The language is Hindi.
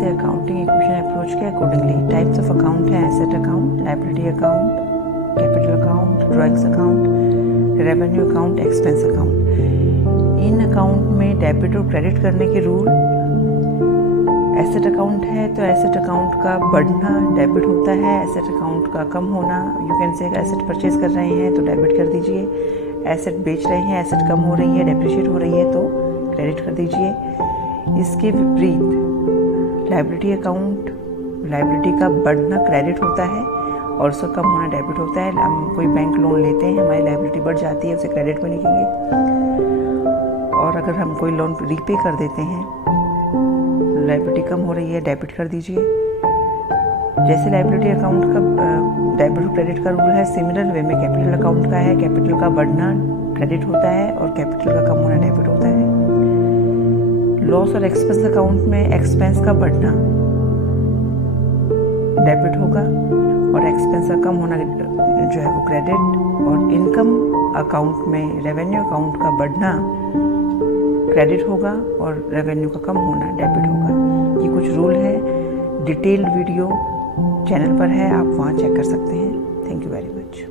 से अकाउंटिंग इक्वेशन अप्रोच के अकॉर्डिंगली। टाइप्स ऑफ अकाउंट है asset account, liability account, capital account, drawings account, revenue account, expense account. इन अकाउंट में डेबिट और क्रेडिट करने के रूल। एसेट अकाउंट है तो एसेट अकाउंट का बढ़ना डेबिट होता है, एसेट अकाउंट का कम होना, you can say asset purchase कर रहे हैं तो डेबिट कर दीजिए, एसेट बेच रहे हैं, एसेट कम हो रही है, डेप्रिशिएट हो रही है तो क्रेडिट कर दीजिए। इसके विपरीत लायबिलिटी अकाउंट, लायबिलिटी का बढ़ना क्रेडिट होता है और उसका कम होना डेबिट होता है। हम कोई बैंक लोन लेते हैं, हमारी लायबिलिटी बढ़ जाती है, उसे क्रेडिट में लिखेंगे, और अगर हम कोई लोन रीपे कर देते हैं, लायबिलिटी कम हो रही है, डेबिट कर दीजिए। जैसे लायबिलिटी अकाउंट का डेबिट और क्रेडिट का रूल है, सिमिलर वे में कैपिटल अकाउंट का है। कैपिटल का बढ़ना क्रेडिट होता है और कैपिटल का कम होना डेबिट होता है। लॉस और एक्सपेंस अकाउंट में एक्सपेंस का बढ़ना डेबिट होगा और एक्सपेंस का कम होना जो है वो क्रेडिट। और इनकम अकाउंट में रेवेन्यू अकाउंट का बढ़ना क्रेडिट होगा और रेवेन्यू का कम होना डेबिट होगा। ये कुछ रूल है, डिटेल्ड वीडियो चैनल पर है, आप वहाँ चेक कर सकते हैं। Thank you very much.